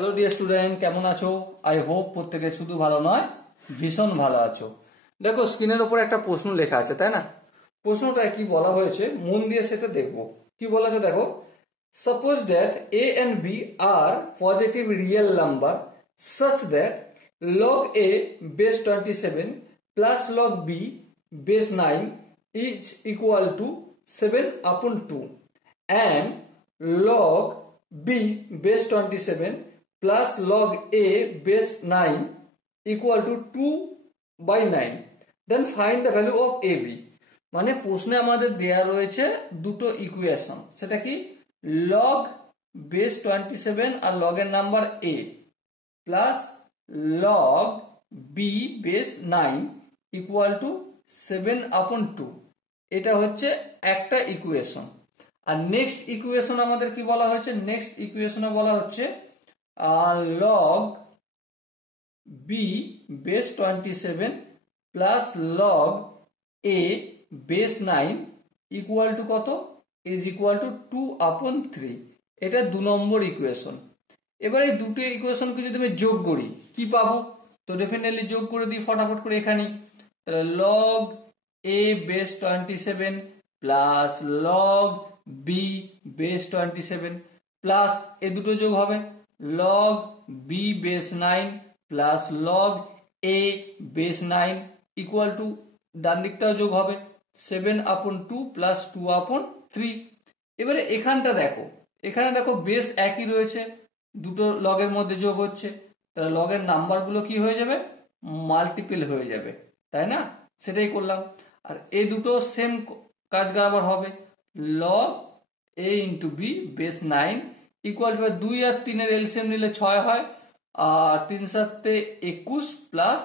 Hello dear student, কেমন আছো? I hope প্রত্যেকে শুধু ভালো নয়, ভীষণ ভালো আছো। দেখো স্ক্রিনের উপর একটা প্রশ্ন লেখা আছে, তাই না? প্রশ্নটা কি বলা হয়েছে মন দিয়ে সেটা দেখবো। কি বলা আছে দেখো, suppose that A and B are positive real number such that log a base 27 plus log b base 9 is equal to 7 upon 2 and log b base 27 plus log a base 9 equal to 2 by 9, then find the value of ab। মানে প্রশ্নে আমাদের দেয়া রয়েছে দুটো equation, সেটা কি log base 27 আর log এর number a plus log b base 9 equal to 7 upon 2। এটা হচ্ছে একটা ইকুয়েশন। আর নেক্সট ইকুয়েশন আমাদের কি বলা হয়েছে, নেক্সট ইকুয়েশনে বলা হচ্ছে log b base 27 plus log a base 9 equal two কত, ইজ ইকুয়াল টু 2 upon 3। এটা 2 নম্বর ইকুয়েশন। এবার এই দুটো ইকুয়েশনকে যদি আমি যোগ করি কি পাবো, তো ডেফিনেটলি যোগ করে দিই ফটাফট করে এখানে। তাহলে log a base 27 plus log b base 27 plus এই দুটো যোগ হবে log b base 9 plus log a base 9 equal to ডান দিকটাও যোগ হবে 7 upon 2 প্লাস 2 upon 3। এবারে এখানটা দেখো, এখানে দেখো বেস একই রয়েছে, দুটো লগের মধ্যে যোগ হচ্ছে, তাহলে লগের নাম্বারগুলো কি হয়ে যাবে, মাল্টিপল হয়ে যাবে, তাই না? সেটাই করলাম। আর এই দুটো সেম কাজ বরাবর হবে, log a into B base 9 equal to 2 আর 3 এর এলসিএম নিলে 6 হয়, আর 3 7 21 প্লাস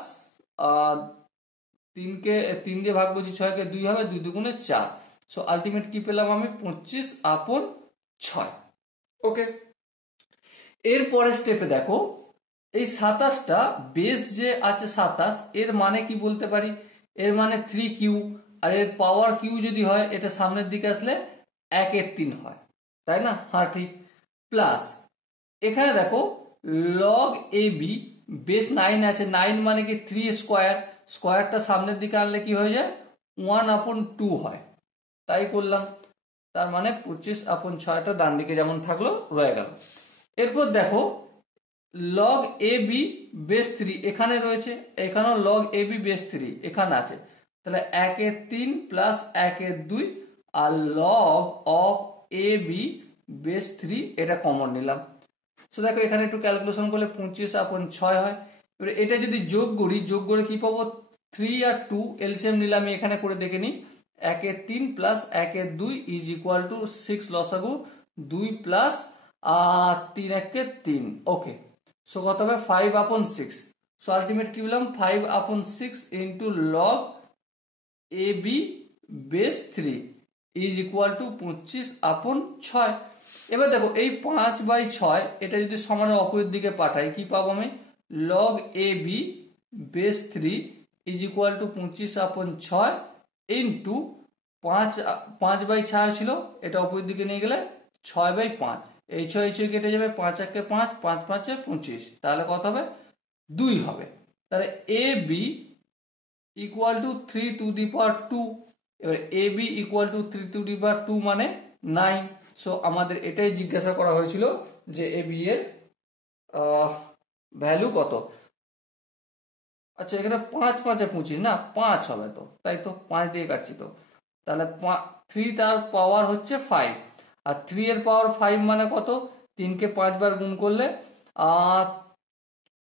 3 দিয়ে ভাগ করছি 6 কে 2 হবে, 2 দুগুণে 4। সো আলটিমেট কি পেলাম আমি, 25 আপন 6। ওকে, এর পরের স্টেপে দেখো এই 27টা বেস যে আছে 27, এর মানে কি বলতে পারি, এর মানে 3q, আর এর পাওয়ার কিউ যদি হয় এটা সামনের দিকে আসলে 1 এর 3 হয়, তাই না? হ্যাঁ ঠিক। প্লাস এখানে দেখো log ab বেস 9 আছে, 9 মানে কি 3 স্কোয়ার, স্কোয়ারটা সামনের দিকে আনলে কি হয়ে যায় 1 upon 2 হয়, তাই করলাম। তার মানে 25 upon 6টা ডান দিকে যেমন থাকলো রয়ে গেল। এরপর দেখো log ab বেস 3 এখানে রয়েছে, এখানেও log ab বেস 3 এখানে আছে, তাহলে 1 এর 3 প্লাস 1 এর 2 আর log of ab বেস 3 এটা কমন নিলাম। সো দেখো এখানে একটু ক্যালকুলেশন করলে 25 আপন 6 হয়। এবার এটা যদি যোগ করি, যোগ করে কি পাবো, 3 আর 2 এলসিএম নিলাম, আমি এখানে করে দেখে নিই, 1 এর 3 প্লাস 1 এর 2 ইজ ইকুয়াল টু 6 লসাগু 2 প্লাস 3 1 এর 3। ওকে, সো কত হবে 5 আপন 6। সো আলটিমেট কি বললাম 5 আপন 6 into log ab base 3 is equal to 25 আপন 6। এবার দেখো এই 5/6 এটা যদি সমানের অপরের দিকে পাঠাই কি পাবো আমি, log ab base 3 is equal to 25 আপন 6 ইন্টু 5/6 ছিল, এটা অপরের দিকে নিয়ে গেলে 6/5, এই 6 কেটে যাবে, 5 1 5, 5 5 25, তাহলে কত হবে 2 হবে। তাহলে ab equal to 3 to the power 2। এবার ab equal to 3 to the power 2 মানে 9। সো আমাদের এটাই জিজ্ঞাসা করা হয়েছিল যে ab এর ভ্যালু কত। আচ্ছা এখানে 5 5 25 না, 5 হবে তো, তাই তো 5 দিয়ে কাটছি তো, তাহলে 3 তার পাওয়ার হচ্ছে 5, আর 3 এর পাওয়ার 5 মানে কত, 3 কে 5 বার গুণ করলে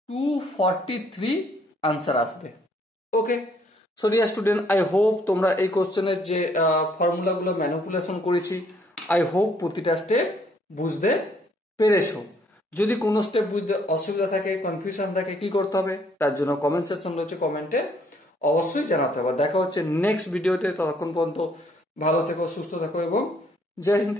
243 আনসার আসবে। Okay, so dear student, I hope তোমরা এই কোশ্চেনের যে ফর্মুলাগুলো ম্যানিপুলেশন করেছি, আই হোপ প্রতিটা স্টেপ বুঝতে পেরেছো। যদি কোনো স্টেপ বুঝতে অসুবিধা থাকে, কনফিউশন থাকে, কি করতে হবে তার জন্য কমেন্ট সেকশন রয়েছে, কমেন্টে অবশ্যই জানাতে হবে। দেখা হচ্ছে নেক্সট ভিডিওতে, ততক্ষণ পর্যন্ত ভালো থেকো, সুস্থ থাকো এবং জয় হিন্দ।